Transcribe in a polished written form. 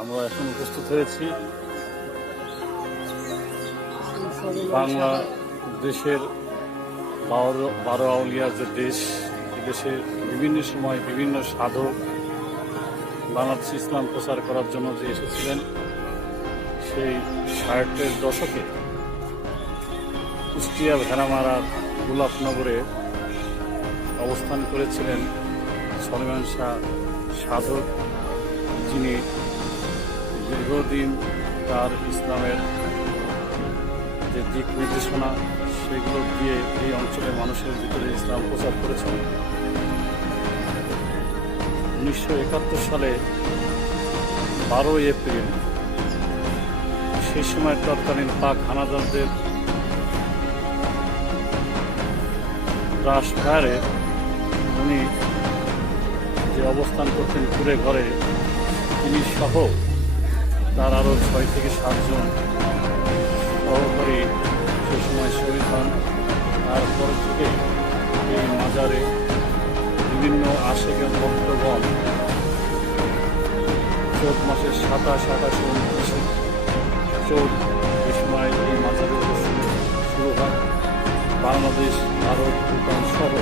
আমরা এখন উপস্থিত হয়েছি বাংলাদেশের 12 আউলিয়ার যে দেশ, এদেশে বিভিন্ন সময় বিভিন্ন সাধক বাংলাদেশে ইসলাম প্রচার করার জন্য যে এসেছিলেন, সেই 60-এর দশকে কুষ্টিয়া ভেড়ামারার গোলাপনগরে অবস্থান করেছিলেন সলেমান শাহ সাধক, যিনি দীর্ঘদিন তার ইসলামের যে দিক নির্দেশনা সেগুলো দিয়ে এই অঞ্চলের মানুষের ভিতরে ইসলাম প্রচার করেছেন। 1971 সালে 12 এপ্রিল সেই সময় তৎকালীন পাক হানাদারদের রাশফায়ারে উনি যে অবস্থান করতেন কুড়ে ঘরে, তিনি সহ তার আরও 6 থেকে 7 জন সহকারী সেই সময় শহীদ হন। তারপর থেকে এই মাজারে বিভিন্ন আশেকের ভক্তগণ চৈত মাসের 27, 28, 29 চোট এই সময় এই মাজারের শুরু হয়। বাংলাদেশ, ভারত, ভুটান সহ